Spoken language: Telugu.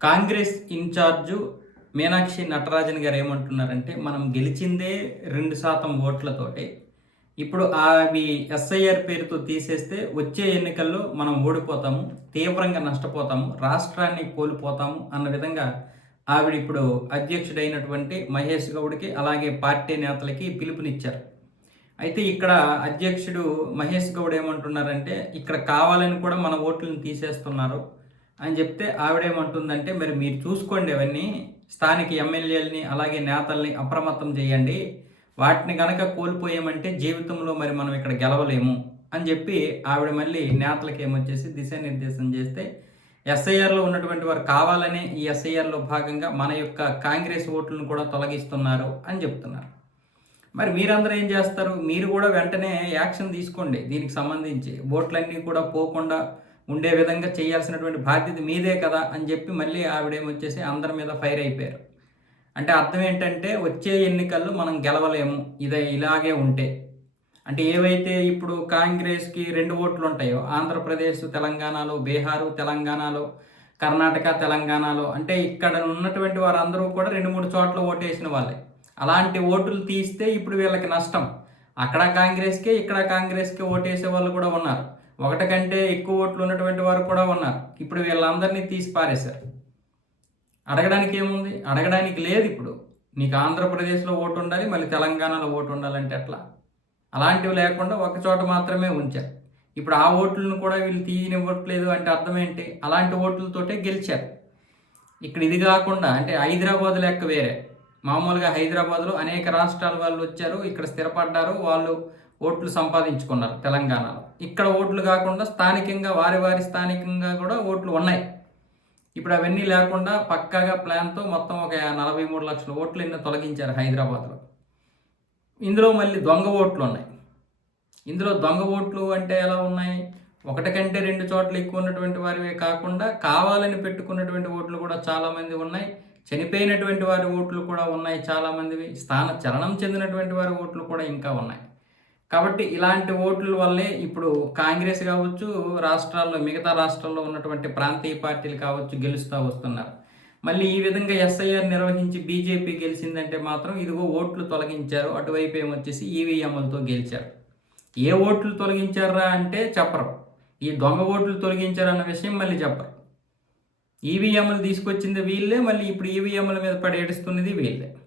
కాంగ్రెస్ ఇన్ఛార్జు మీనాక్షి నటరాజన్ గారు ఏమంటున్నారంటే, మనం గెలిచిందే 2% ఓట్లతోటే. ఇప్పుడు అవి ఎస్ఐఆర్ పేరుతో తీసేస్తే వచ్చే ఎన్నికల్లో మనం ఓడిపోతాము, తీవ్రంగా నష్టపోతాము, రాష్ట్రాన్ని కోల్పోతాము అన్న విధంగా ఆవిడిప్పుడు అధ్యక్షుడైనటువంటి మహేష్ గౌడ్కి, అలాగే పార్టీ నేతలకి పిలుపునిచ్చారు. అయితే ఇక్కడ అధ్యక్షుడు మహేష్ గౌడ్ ఏమంటున్నారంటే, ఇక్కడ కావాలని కూడా మన ఓట్లను తీసేస్తున్నారు అని చెప్తే, ఆవిడేమంటుందంటే, మరి మీరు చూసుకోండి అవన్నీ స్థానిక ఎమ్మెల్యేలని అలాగే నేతల్ని అప్రమత్తం చేయండి, వాటిని గనక కోల్పోయామంటే జీవితంలో మరి మనం ఇక్కడ గెలవలేము అని చెప్పి ఆవిడ మళ్ళీ నేతలకి ఏమొచ్చేసి దిశానిర్దేశం చేస్తే, ఎస్ఐఆర్లో ఉన్నటువంటి వారు కావాలని ఈ ఎస్ఐఆర్లో భాగంగా మన యొక్క కాంగ్రెస్ ఓట్లను కూడా తొలగిస్తున్నారు అని చెప్తున్నారు. మరి మీరందరూ ఏం చేస్తారు? మీరు కూడా వెంటనే యాక్షన్ తీసుకోండి. దీనికి సంబంధించి ఓట్లన్నీ కూడా పోకుండా ఉండే విధంగా చేయాల్సినటువంటి బాధ్యత మీదే కదా అని చెప్పి మళ్ళీ ఆవిడేమొచ్చేసి అందరి మీద ఫైర్ అయిపోయారు. అంటే అర్థం ఏంటంటే, వచ్చే ఎన్నికల్లో మనం గెలవలేము ఇలాగే ఉంటే. అంటే ఏవైతే ఇప్పుడు కాంగ్రెస్కి 2 ఓట్లు ఉంటాయో, ఆంధ్రప్రదేశ్ తెలంగాణలో, బీహారు తెలంగాణలో, కర్ణాటక తెలంగాణలో, అంటే ఇక్కడ ఉన్నటువంటి వారందరూ కూడా 2-3 చోట్ల ఓటేసిన వాళ్ళే. అలాంటి ఓట్లు తీస్తే ఇప్పుడు వీళ్ళకి నష్టం. అక్కడ కాంగ్రెస్కే, ఇక్కడ కాంగ్రెస్కే ఓటేసే వాళ్ళు కూడా ఉన్నారు. ఒకటి కంటే ఎక్కువ ఓట్లు ఉన్నటువంటి వారు కూడా ఉన్నారు. ఇప్పుడు వీళ్ళందరినీ తీసి పారేశారు. అడగడానికి ఏముంది? అడగడానికి లేదు. ఇప్పుడు నీకు ఆంధ్రప్రదేశ్లో ఓటు ఉండాలి, మళ్ళీ తెలంగాణలో ఓటు ఉండాలంటే ఎట్లా? అలాంటివి లేకుండా ఒక చోట మాత్రమే ఉంచారు. ఇప్పుడు ఆ ఓట్లను కూడా వీళ్ళు తీయనివ్వట్లేదు అంటే అర్థం ఏంటి? అలాంటి ఓట్లతోటే గెలిచారు. ఇక్కడ ఇది కాకుండా అంటే హైదరాబాద్ లెక్క వేరే. మామూలుగా హైదరాబాద్లో అనేక రాష్ట్రాల వాళ్ళు వచ్చారు, ఇక్కడ స్థిరపడ్డారు, వాళ్ళు ఓట్లు సంపాదించుకున్నారు తెలంగాణలో. ఇక్కడ ఓట్లు కాకుండా స్థానికంగా వారి స్థానికంగా కూడా ఓట్లు ఉన్నాయి. ఇప్పుడు అవన్నీ లేకుండా పక్కాగా ప్లాన్తో మొత్తం ఒక 43 లక్షల ఓట్లు ఎన్నో తొలగించారు హైదరాబాద్లో. ఇందులో మళ్ళీ దొంగ ఓట్లు ఉన్నాయి. ఇందులో దొంగ ఓట్లు అంటే ఎలా ఉన్నాయి? ఒకటి కంటే 2 చోట్ల ఎక్కువ ఉన్నటువంటి వారివే కాకుండా కావాలని పెట్టుకున్నటువంటి ఓట్లు కూడా చాలామంది ఉన్నాయి. చనిపోయినటువంటి వారి ఓట్లు కూడా ఉన్నాయి చాలామందివి. స్థాన చలనం చెందినటువంటి వారి ఓట్లు కూడా ఇంకా ఉన్నాయి. కాబట్టి ఇలాంటి ఓట్ల వల్లే ఇప్పుడు కాంగ్రెస్ కావచ్చు, రాష్ట్రాల్లో మిగతా రాష్ట్రాల్లో ఉన్నటువంటి ప్రాంతీయ పార్టీలు కావచ్చు గెలుస్తూ వస్తున్నారు. మళ్ళీ ఈ విధంగా ఎస్ఐఆర్ నిర్వహించి బీజేపీ గెలిచిందంటే మాత్రం ఇదిగో ఓట్లు తొలగించారు, అటువైపు ఏమొచ్చేసి ఈవీఎంలతో గెలిచారు. ఏ ఓట్లు తొలగించారా అంటే చెప్పరు. ఈ దొంగ ఓట్లు తొలగించారన్న విషయం మళ్ళీ చెప్పరు. ఈవీఎంలు తీసుకొచ్చింది వీళ్ళే, మళ్ళీ ఇప్పుడు ఈవీఎంల మీద పడి ఏడుస్తున్నది వీళ్ళే.